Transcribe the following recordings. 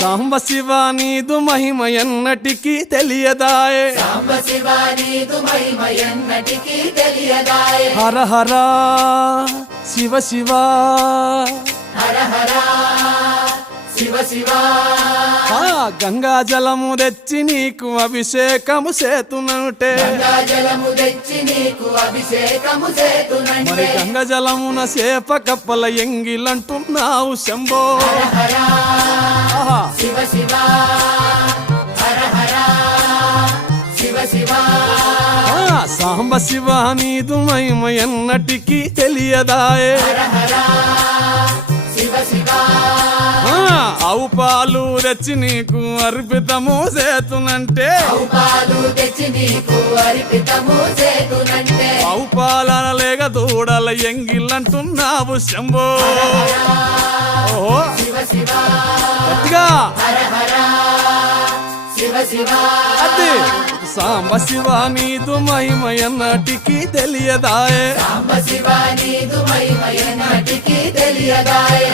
సాంబ శివ నీదు మహిమ ఎన్నటికీ తెలియదాయే సాంబ శివ నీదు మహిమ ఎన్నటికీ తెలియదాయే హర హర శివ శివ హర హర శివ శివ గంగా జలము తెచ్చి నీకు అభిషేకము చేతునంటే గంగా జలము తెచ్చి నీకు అభిషేకము మరి చేతునంటే గంగ జలమున సేప కప్పల ఎంగిలంటున్నావు శంభో హర ఆహా. శివ శివ హర హర శివ శివ సాంబ శివ నీదు మహిమ ఎన్నటికీ తెలియదాయే హర హర శివ శివ ఆవు పాలు తెచ్చి నీకు అర్పితము చేతునంటే పాలు తెచ్చి నీకు అర్పితము చేతునంటే ఆవు పాలన లేక దూడల ఎంగిలంటున్నావు శంభో ఓహో శివ శివ గట్టిగా హర హర శివ శివ అది సాంబ శివ నీదు మహిమ ఎన్నటికీ తెలియదాయే సాంబ శివ నీదు మహిమ ఎన్నటికీ తెలియదాయే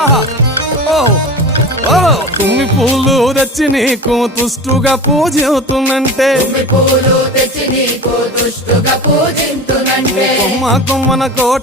ఆహా. ఓహో. ఓహో. తుమ్మి పూలు తెచ్చి నీకు తుష్టుగా పూజవుతున్నంటే తుమ్మి పూలు తెచ్చి నీకు దుష్టుగా పూజింతునంటే కొమ్మ కొమ్మన కోట